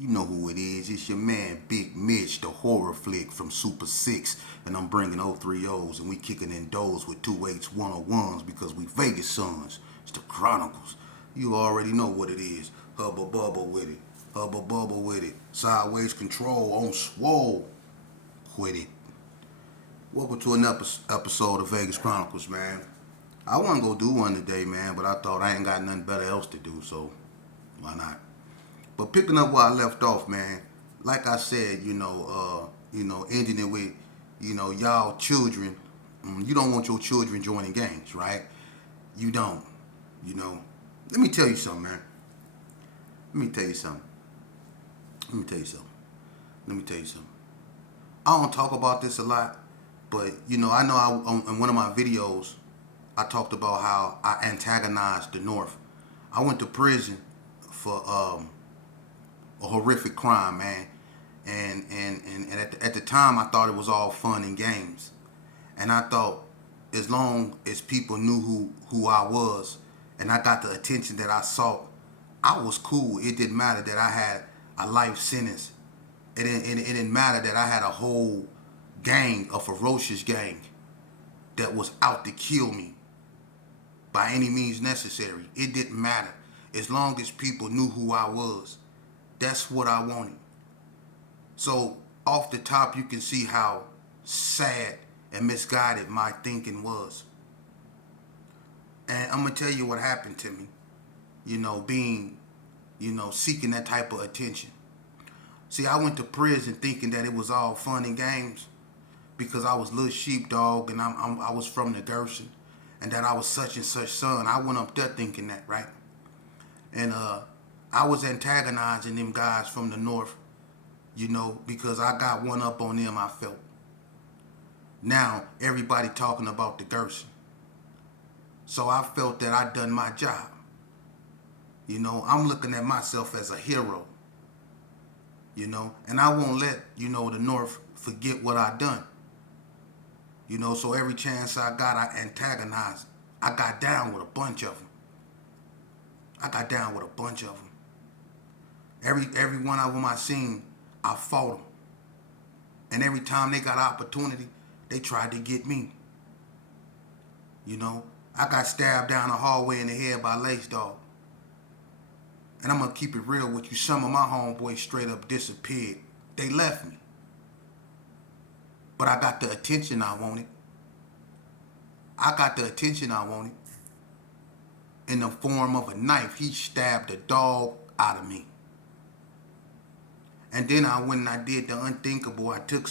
You know who it is. It's your man, Big Mitch, the horror flick from Super 6. And I'm bringing 030s and we kicking in doors with 2-8s, 101s because we Vegas sons. It's the Chronicles. You already know what it is. Hubba bubba with it. Hubba bubba with it. Sideways control on swole. Quit it. Welcome to another episode of Vegas Chronicles, man. I wasn't gonna do one today, man, but I thought I ain't got nothing better else to do, so why not? But picking up where I left off, man, like I said, ending it with, y'all children. You don't want your children joining gangs, right? You don't. You know. Let me tell you something, man. Let me tell you something. Let me tell you something. Let me tell you something. I don't talk about this a lot, but I know in one of my videos, I talked about how I antagonized the North. I went to prison for a horrific crime, man. And at the time, I thought it was all fun and games. And I thought as long as people knew who I was and I got the attention that I sought, I was cool. It didn't matter that I had a life sentence. It didn't matter that I had a whole gang, a ferocious gang, that was out to kill me by any means necessary. It didn't matter. As long as people knew who I was, that's what I wanted. So off the top, you can see how sad and misguided my thinking was. And I'm going to tell you what happened to me, seeking that type of attention. See, I went to prison thinking that it was all fun and games because I was little sheepdog and I was from the Gerson and that I was such and such son. I went up there thinking that, right? And I was antagonizing them guys from the North, because I got one up on them, I felt. Now, everybody talking about the Gerson. So I felt that I'd done my job. I'm looking at myself as a hero. And I won't let, the North forget what I done. So every chance I got, I antagonized. I got down with a bunch of them. Every one of them I seen, I fought them. And every time they got opportunity, they tried to get me. I got stabbed down the hallway in the head by Lace Dog. And I'm going to keep it real with you. Some of my homeboys straight up disappeared. They left me. But I got the attention I wanted. In the form of a knife. He stabbed the dog out of me. And then I went and I did the unthinkable. I took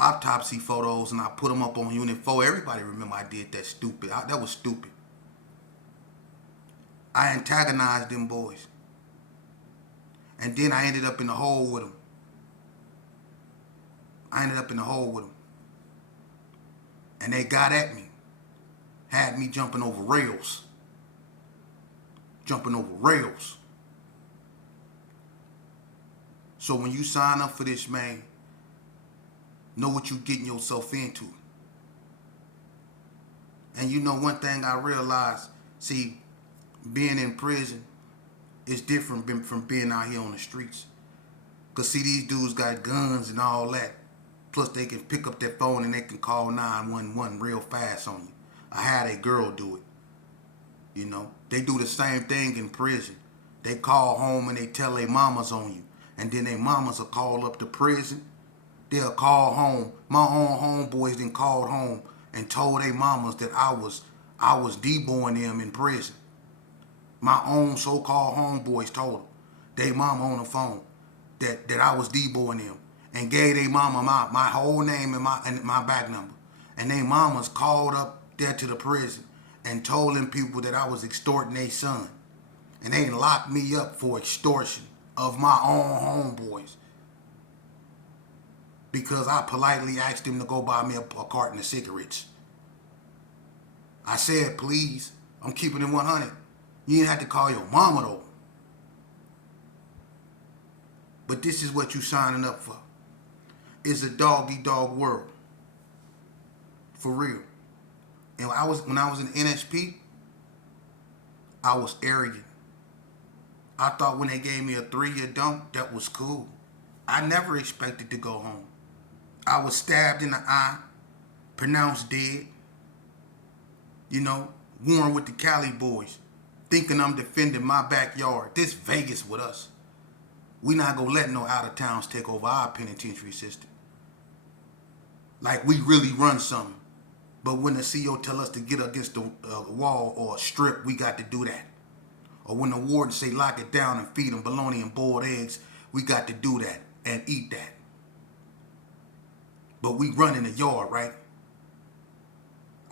autopsy photos and I put them up on Unit 4. Everybody remember I did that stupid. That was stupid. I antagonized them boys. And then I ended up in the hole with them. And they got at me. Had me jumping over rails. So when you sign up for this, man, know what you're getting yourself into. And one thing I realized, see, being in prison is different from being out here on the streets. Because, see, these dudes got guns and all that. Plus, they can pick up their phone and they can call 911 real fast on you. I had a girl do it. They do the same thing in prison. They call home and they tell their mamas on you. And then their mamas will call up to prison. They'll call home. My own homeboys then called home and told their mamas that I was deboing them in prison. My own so-called homeboys told them, they mama on the phone, that I was deboing them and gave their mama my whole name and my back number. And they mamas called up there to the prison and told them people that I was extorting their son. And they locked me up for extortion of my own homeboys because I politely asked them to go buy me a carton of cigarettes. I said, please, I'm keeping it 100. You didn't have to call your mama, though. But this is what you signing up for. It's a dog-eat-dog world. For real. And when I was in NSP, I was arrogant. I thought when they gave me a 3-year dunk, that was cool. I never expected to go home. I was stabbed in the eye, pronounced dead, warring with the Cali boys, thinking I'm defending my backyard. This Vegas with us. We not gonna let no out of towns take over our penitentiary system. Like we really run something. But when the CEO tell us to get against the wall or a strip, we got to do that. Or when the warden say lock it down and feed them bologna and boiled eggs, we got to do that and eat that. But we run in the yard, right?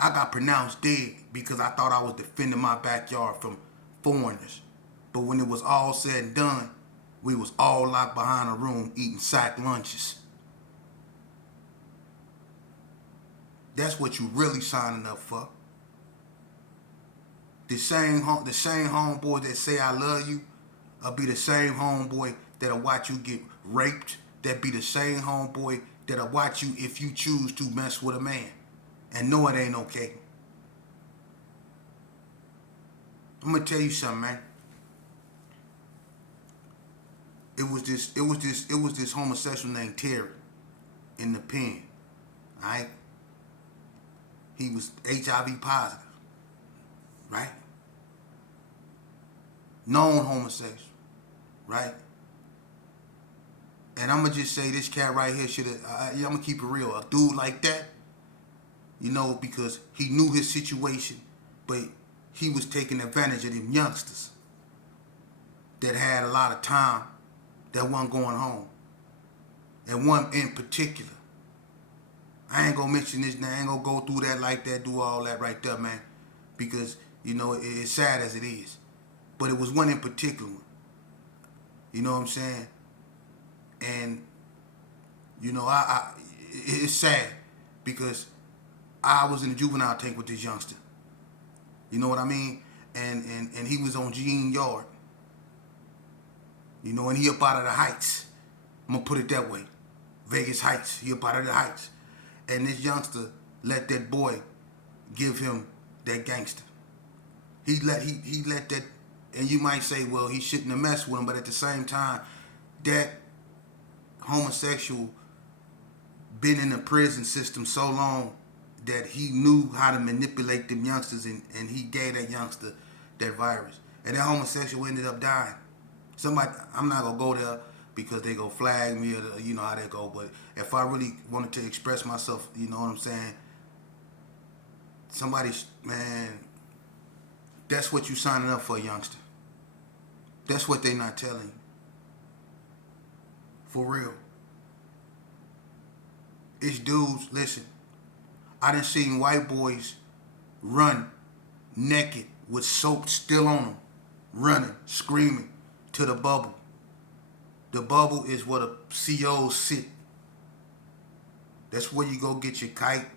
I got pronounced dead because I thought I was defending my backyard from foreigners. But when it was all said and done, we was all locked behind a room eating sack lunches. That's what you really signing up for. The same homeboy that say I love you, will be the same homeboy that'll watch you get raped. That be the same homeboy that'll watch you if you choose to mess with a man and know it ain't okay. I'm gonna tell you something, man. It was this homosexual named Terry in the pen. Alright? He was HIV positive. Right? Known homosexual. Right? And I'm gonna just say this cat right here should have, I'm gonna keep it real. A dude like that, because he knew his situation, but he was taking advantage of them youngsters that had a lot of time that wasn't going home. And one in particular, I ain't gonna mention this now, I ain't gonna go through that like that, do all that right there, man, because, it's sad as it is. But it was one in particular. You know what I'm saying? And, it's sad because I was in the juvenile tank with this youngster. You know what I mean? And he was on Gene Yard. And he up out of the Heights. I'm going to put it that way. Vegas Heights. He up out of the Heights. And this youngster let that boy give him that gangster. He let that, and you might say, well, he shouldn't have messed with him, but at the same time, that homosexual been in the prison system so long that he knew how to manipulate them youngsters, and he gave that youngster that virus. And that homosexual ended up dying. Somebody, I'm not gonna go there because they go flag me, or you know how they go. But if I really wanted to express myself, you know what I'm saying? Man, that's what you signing up for, youngster. That's what they not telling you. For real. It's dudes, listen, I done seen white boys run naked with soap still on them, running, screaming to the bubble. The bubble is where the COs sit. That's where you go get your kite.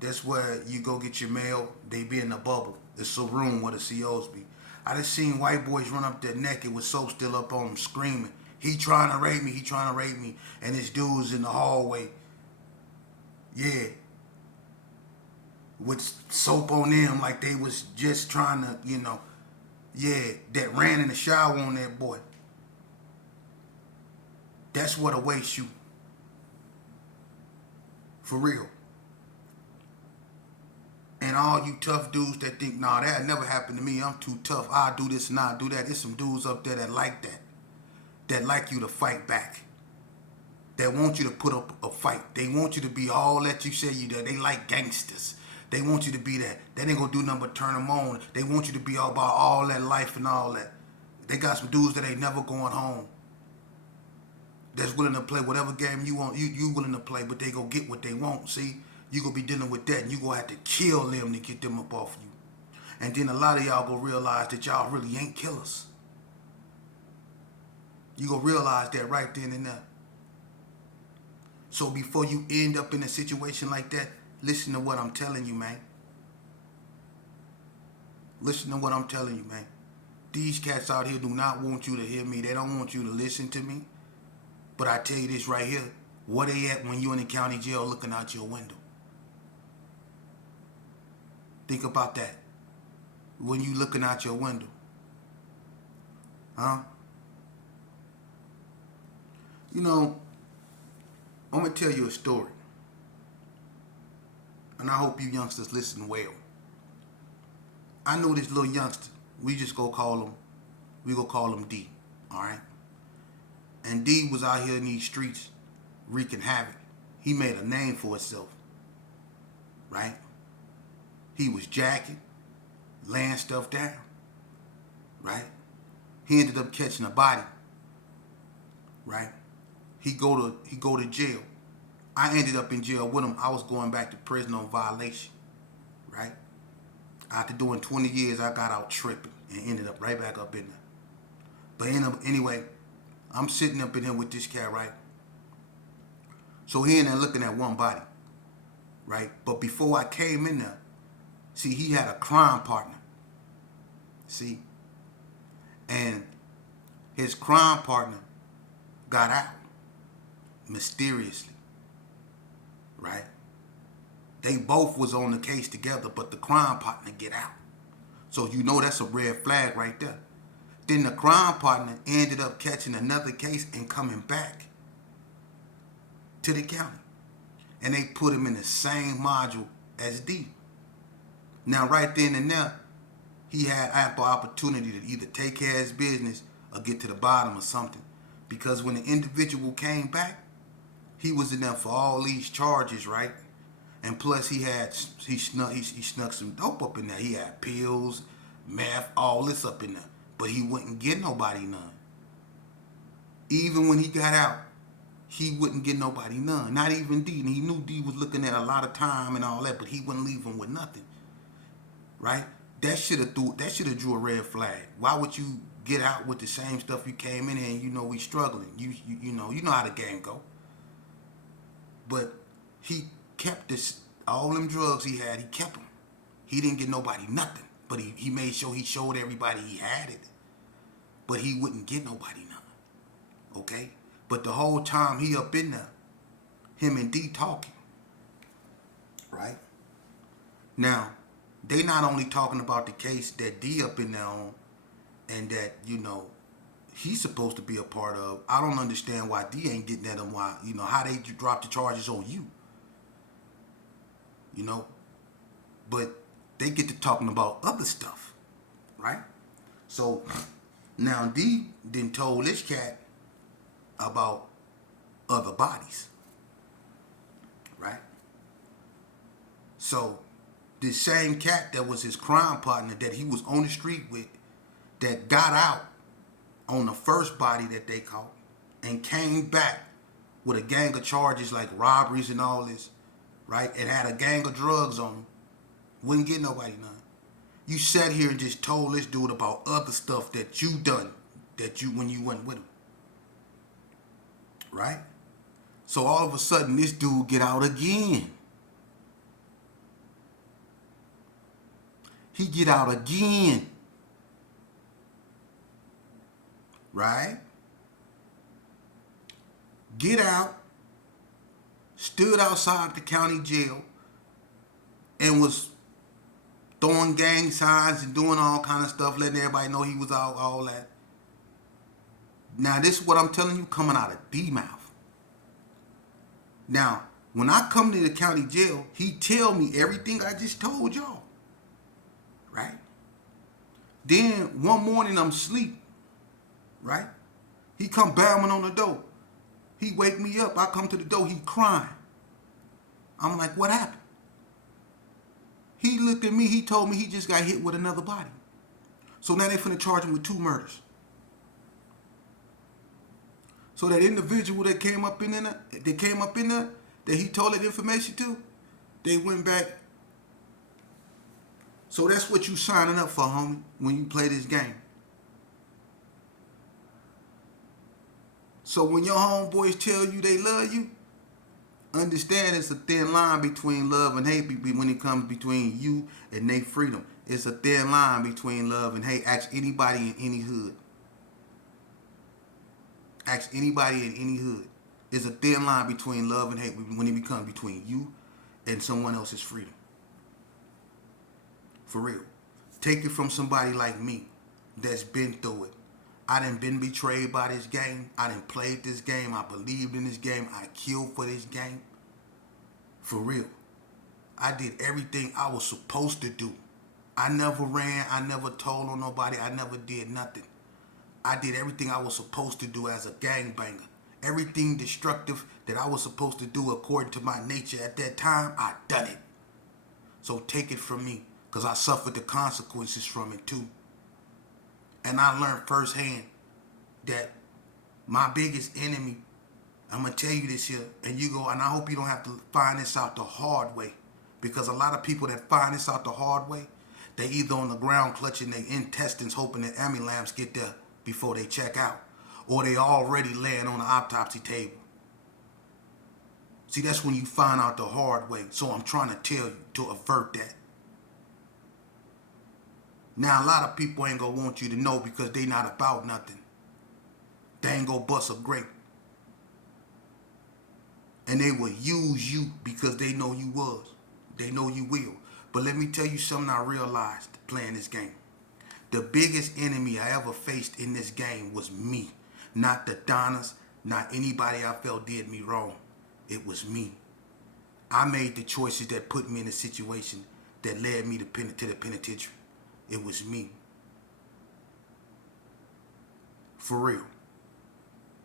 That's where you go get your mail. They be in the bubble. It's a room where the COs be. I done seen white boys run up there naked with soap still up on them, screaming, he trying to rape me, he trying to rape me. And this dude's in the hallway. Yeah. With soap on them like they was just trying to, that ran in the shower on that boy. That's what awaits you. For real. And all you tough dudes that think, nah, that never happened to me. I'm too tough. I'll do this and I'll do that. There's some dudes up there that like that. That like you to fight back. That want you to put up a fight. They want you to be all that you say you do. They like gangsters. They want you to be that. They ain't gonna do nothing but turn them on. They want you to be all about all that life and all that. They got some dudes that ain't never going home. That's willing to play whatever game you want. You willing to play, but they go get what they want. See, you gonna be dealing with that, and you gonna have to kill them to get them up off you. And then a lot of y'all gonna realize that y'all really ain't killers. You gonna realize that right then and there. So before you end up in a situation like that, listen to what I'm telling you, man. Listen to what I'm telling you, man. These cats out here do not want you to hear me. They don't want you to listen to me. But I tell you this right here. Where they at when you in the county jail looking out your window? Think about that. When you looking out your window. Huh? You know, I'm going to tell you a story. And I hope you youngsters listen well. I know this little youngster. We go call him D. Alright? And D was out here in these streets wreaking havoc. He made a name for himself. Right? He was jacking, laying stuff down. Right? He ended up catching a body. Right? He go to jail. I ended up in jail with him. I was going back to prison on violation. Right? After doing 20 years, I got out tripping and ended up right back up in there. But anyway, I'm sitting up in here with this cat, right? So he in there looking at one body, right? But before I came in there, see, he had a crime partner. See? And his crime partner got out mysteriously, right? They both was on the case together, but the crime partner get out. So you know that's a red flag right there. Then the crime partner ended up catching another case and coming back to the county. And they put him in the same module as D. Now right then and there, he had ample opportunity to either take care of his business or get to the bottom of something. Because when the individual came back, he was in there for all these charges, right? And plus he snuck some dope up in there. He had pills, meth, all this up in there. But he wouldn't get nobody none. Even when he got out, he wouldn't get nobody none. Not even D. And he knew D was looking at a lot of time and all that, but he wouldn't leave him with nothing. Right? That should have drew a red flag. Why would you get out with the same stuff you came in here and you know we struggling? You know how the game go. But he kept all them drugs he had, he kept them. He didn't get nobody nothing. But he made sure he showed everybody he had it. But he wouldn't get nobody nothing. Okay? But the whole time he up in there, him and D talking. Right? Now, they not only talking about the case that D up in there on and that, he's supposed to be a part of. I don't understand why D ain't getting at him, why, how they drop the charges on you. But they get to talking about other stuff, right? So now D then told this cat about other bodies, right? So this same cat that was his crime partner that he was on the street with, that got out on the first body that they caught and came back with a gang of charges like robberies and all this, right? And had a gang of drugs on him. Wouldn't get nobody none. You sat here and just told this dude about other stuff that you done when you went with him. Right? So all of a sudden this dude get out again. He get out again. Right? Get out, stood outside the county jail, and was throwing gang signs and doing all kind of stuff, letting everybody know he was all that. Now, this is what I'm telling you coming out of D mouth. Now, when I come to the county jail, he tell me everything I just told y'all. Right? Then one morning I'm asleep. Right? He come banging on the door. He wake me up. I come to the door. He crying. I'm like, what happened? He looked at me. He told me he just got hit with another body. So now they finna charge him with 2 murders. So that individual that came up in there, that he told that information to, they went back. So that's what you signing up for, homie, when you play this game. So when your homeboys tell you they love you, understand it's a thin line between love and hate when it comes between you and their freedom. It's a thin line between love and hate. Ask anybody in any hood. Ask anybody in any hood. There's a thin line between love and hate when it becomes between you and someone else's freedom. For real. Take it from somebody like me that's been through it. I done been betrayed by this game. I done played this game. I believed in this game. I killed for this game. For real. I did everything I was supposed to do. I never ran. I never told on nobody. I never did nothing. I did everything I was supposed to do as a gangbanger. Everything destructive that I was supposed to do according to my nature at that time, I done it. So take it from me, because I suffered the consequences from it too. And I learned firsthand that my biggest enemy, I'm going to tell you this here, and you go, and I hope you don't have to find this out the hard way, because a lot of people that find this out the hard way, they either on the ground clutching their intestines hoping that ambulance get there before they check out, or they already laying on the autopsy table. See, that's when you find out the hard way. So I'm trying to tell you to avert that. Now, a lot of people ain't gonna want you to know because they not about nothing. They ain't gonna bust a grape. And they will use you because they know you was. They know you will. But let me tell you something I realized playing this game. The biggest enemy I ever faced in this game was me. Not the Donnas, not anybody I felt did me wrong. It was me. I made the choices that put me in a situation that led me to the penitentiary. It was me. For real.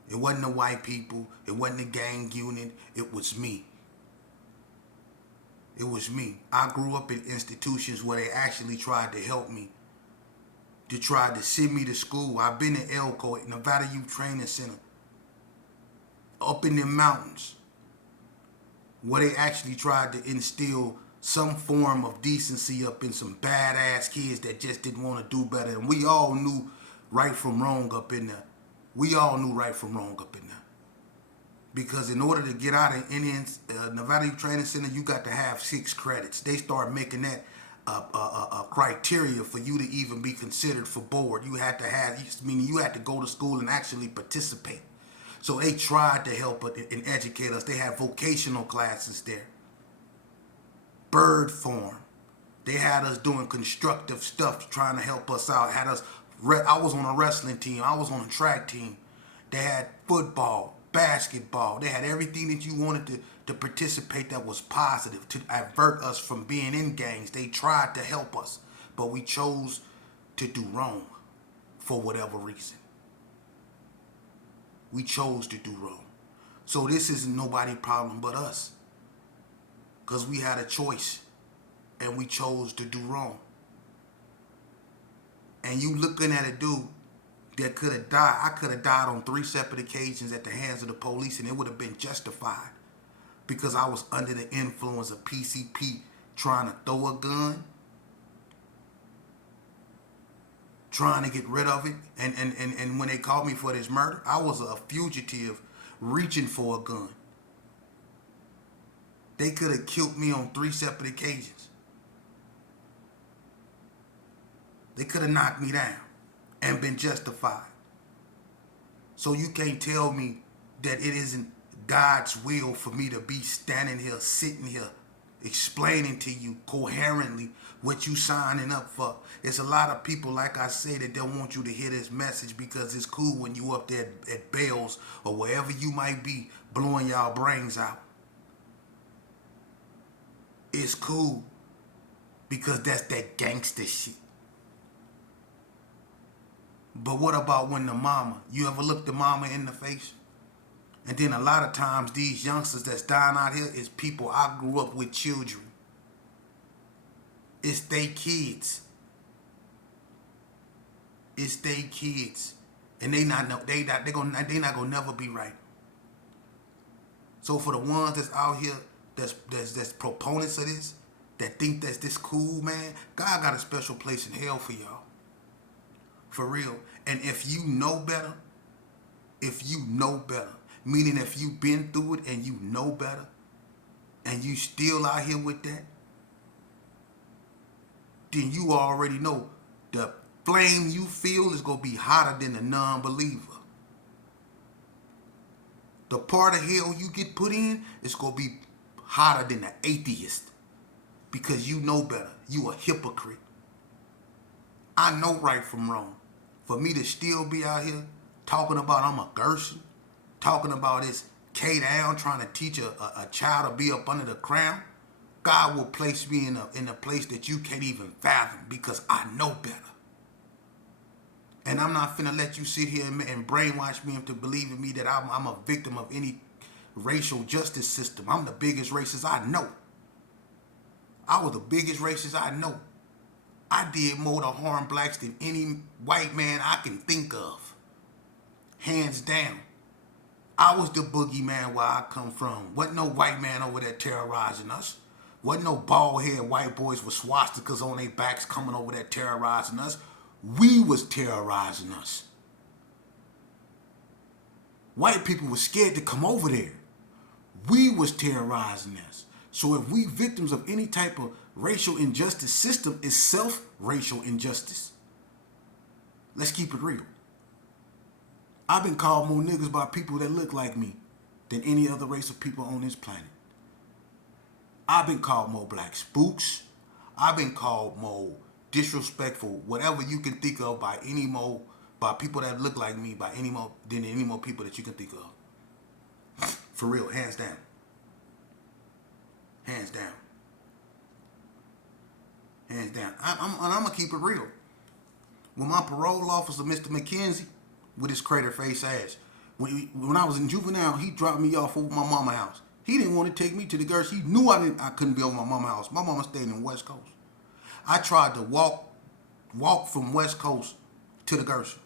It wasn't the white people. It wasn't the gang unit. It was me. It was me. I grew up in institutions where they actually tried to help me. They tried to send me to school. I've been in Elko, Nevada Youth Training Center. Up in the mountains. Where they actually tried to instill some form of decency up in some badass kids that just didn't want to do better. And we all knew right from wrong up in there. We all knew right from wrong up in there. Because in order to get out of Indians, Nevada Youth Training Center, you got to have 6 credits. They start making that a criteria for you to even be considered for board. You had to have, meaning you had to go to school and actually participate. So they tried to help us and educate us. They had vocational classes there. Bird form. They had us doing constructive stuff, trying to help us out. I was on a wrestling team. I was on a track team. They had football, basketball. They had everything that you wanted to participate that was positive, to avert us from being in gangs. They tried to help us, but we chose to do wrong for whatever reason. We chose to do wrong. So this isn't nobody's problem but us. Because we had a choice and we chose to do wrong. And you looking at a dude that could have died. I could have died on 3 separate occasions at the hands of the police, and it would have been justified because I was under the influence of PCP trying to throw a gun, trying to get rid of it. And when they called me for this murder, I was a fugitive reaching for a gun. They could have killed me on 3 separate occasions. They could have knocked me down and been justified. So you can't tell me that it isn't God's will for me to be standing here, sitting here, explaining to you coherently what you signing up for. There's a lot of people, like I say, that don't want you to hear this message because it's cool when you up there at Bell's or wherever you might be blowing y'all brains out. It's cool because that's that gangster shit. But what about when the mama, you ever look the mama in the face? And then a lot of times these youngsters that's dying out here is people I grew up with, children. It's they kids. It's they kids. And they not gonna never be right. So for the ones that's out here that's proponents of this, that think that's this cool, man, God got a special place in hell for y'all. For real. And if you know better, meaning if you've been through it and you know better, and you still out here with that, then you already know the flame you feel is going to be hotter than the non-believer. The part of hell you get put in is going to be hotter than the atheist because you know better. You a hypocrite. I know right from wrong. For me to still be out here talking about I'm a Gershon, talking about this K down, trying to teach a child to be up under the crown, God will place me in a place that you can't even fathom because I know better. And I'm not finna let you sit here and brainwash me into believing me that I'm a victim of any racial justice system. I'm the biggest racist I know. I was the biggest racist I know. I did more to harm blacks than any white man I can think of. Hands down. I was the boogeyman where I come from. Wasn't no white man over there terrorizing us. Wasn't no bald-headed white boys with swastikas on their backs coming over there terrorizing us. We was terrorizing us. White people were scared to come over there. We was terrorizing us. So if we victims of any type of racial injustice system, it's self-racial injustice. Let's keep it real. I've been called more niggas by people that look like me than any other race of people on this planet. I've been called more black spooks. I've been called more disrespectful, whatever you can think of by people that look like me, than any more people that you can think of. For real, hands down. Hands down. Hands down. I'm gonna keep it real. When my parole officer, Mr. McKenzie, with his crater face ass, when I was in juvenile, he dropped me off over my mama's house. He didn't want to take me to the girls. He knew I couldn't be over my mama's house. My mama stayed in West Coast. I tried to walk from West Coast to the Gershon.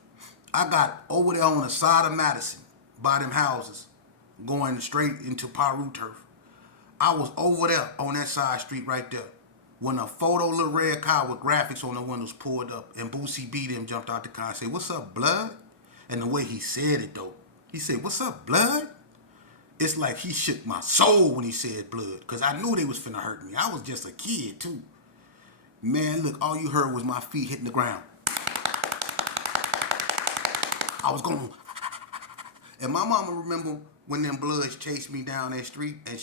I got over there on the side of Madison by them houses, going straight into Paru turf. I was over there on that side street right there when a photo little red car with graphics on the windows pulled up and Boosie B them jumped out the car and said, "What's up, blood?" And the way he said it though, he said, "What's up, blood?" It's like he shook my soul when he said blood, because I knew they was finna hurt me. I was just a kid too. Man, look, all you heard was my feet hitting the ground. I was going, and my mama remember when them bloods chased me down that street, and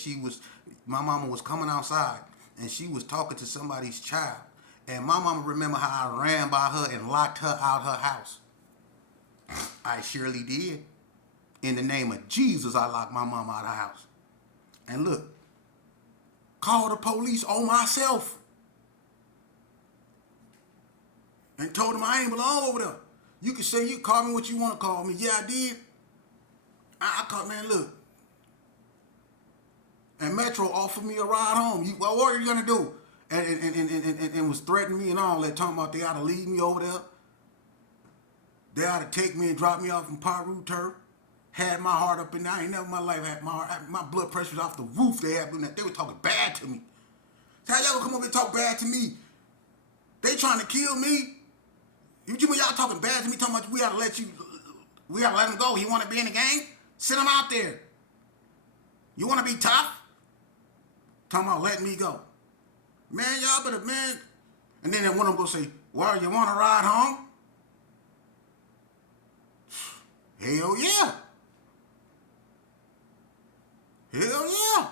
my mama was coming outside, and she was talking to somebody's child. And my mama remember how I ran by her and locked her out her house. I surely did. In the name of Jesus, I locked my mama out of the house. And look, called the police on myself. And told them I ain't belong over there. You can say you call me what you want to call me. Yeah, I did. I called, man, look. And Metro offered me a ride home. What are you going to do? And was threatening me and all that, talking about they ought to leave me over there. They ought to take me and drop me off in Paru turf. Had my heart up in there. I ain't never in my life had my heart. My blood pressure was off the roof. They were talking bad to me. How y'all gonna come over and talk bad to me? They trying to kill me. You mean y'all talking bad to me? Talking about we gotta let him go. He wanna be in the game? Send him out there. You wanna be tough? Talking about letting me go. Man, y'all better, man. And then one of them gonna say, well, you wanna ride home? Hell yeah. Hell yeah.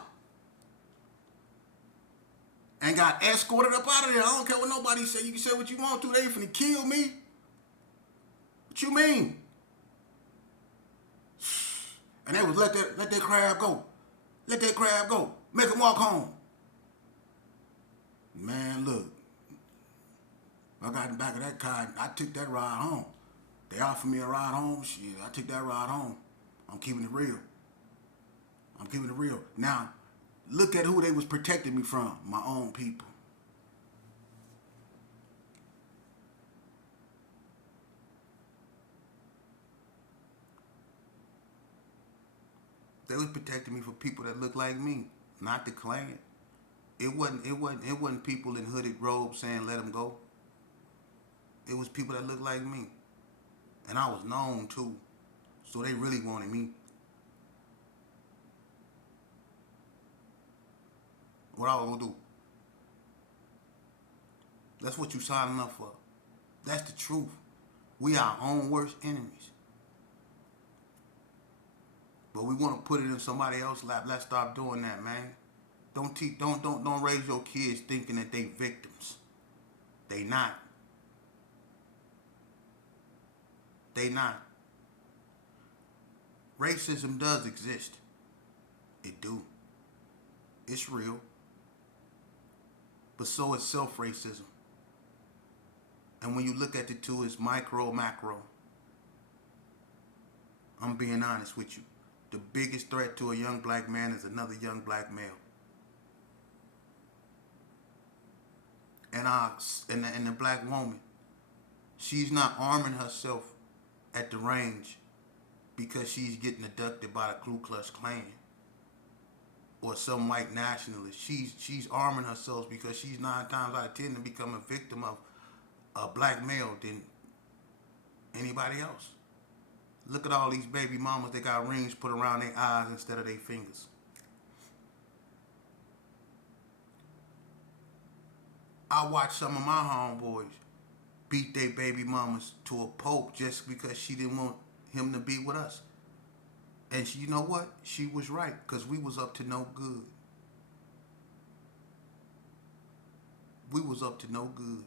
And got escorted up out of there. I don't care what nobody say. You can say what you want to. They finna kill me. What you mean? And they was let that crab go. Let that crab go. Make him walk home. Man, look. I got in the back of that car. I took that ride home. They offered me a ride home. Shit, I took that ride home. I'm keeping it real. I'm keeping it real. Now, look at who they was protecting me from. My own people. They was protecting me for people that look like me, not the Klan. It wasn't people in hooded robes saying let them go. It was people that looked like me. And I was known too. So they really wanted me. What I was gonna do? That's what you signing up for. That's the truth. We our own worst enemies. But we want to put it in somebody else's lap. Let's stop doing that, man. Don't raise your kids thinking that they victims. They not. They not. Racism does exist. It do. It's real. But so is self-racism. And when you look at the two, it's micro, macro. I'm being honest with you. The biggest threat to a young black man is another young black male. And the black woman, she's not arming herself at the range because she's getting abducted by the Ku Klux Klan or some white nationalist. She's arming herself because she's 9 times out of 10 to become a victim of a black male than anybody else. Look at all these baby mamas. They got rings put around their eyes instead of their fingers. I watched some of my homeboys beat their baby mamas to a pulp just because she didn't want him to be with us. And you know what? She was right, because we was up to no good. We was up to no good.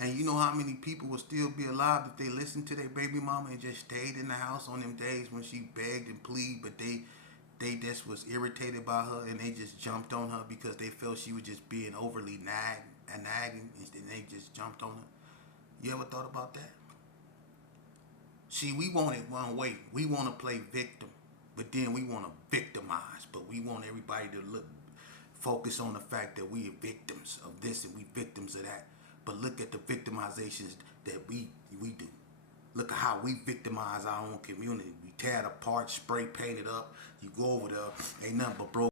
And you know how many people would still be alive if they listened to their baby mama and just stayed in the house on them days when she begged and pleaded, but they just was irritated by her and they just jumped on her because they felt she was just being overly nagging, and they just jumped on her. You ever thought about that? See, we want it one way. We want to play victim, but then we want to victimize. But we want everybody to focus on the fact that we are victims of this and we victims of that. But look at the victimizations that we do. Look at how we victimize our own community. We tear it apart, spray paint it up. You go over there, ain't nothing but broke